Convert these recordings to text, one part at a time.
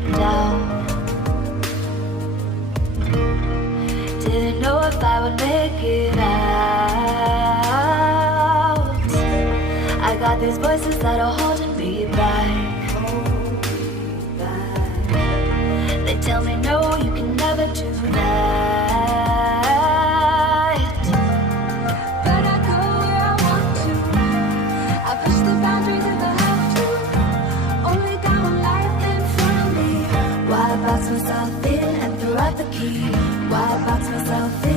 been down. Didn't know if I would make it out. I got these voices that are holding me back. They tell me no, you can never do that. But I go where I want to. I push the boundaries if I have to. Only got one life in front of me. Why box myself in and throw out the key? Why box myself in?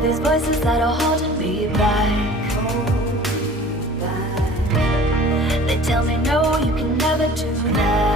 These voices that are holding me back. They tell me no, you can never do that.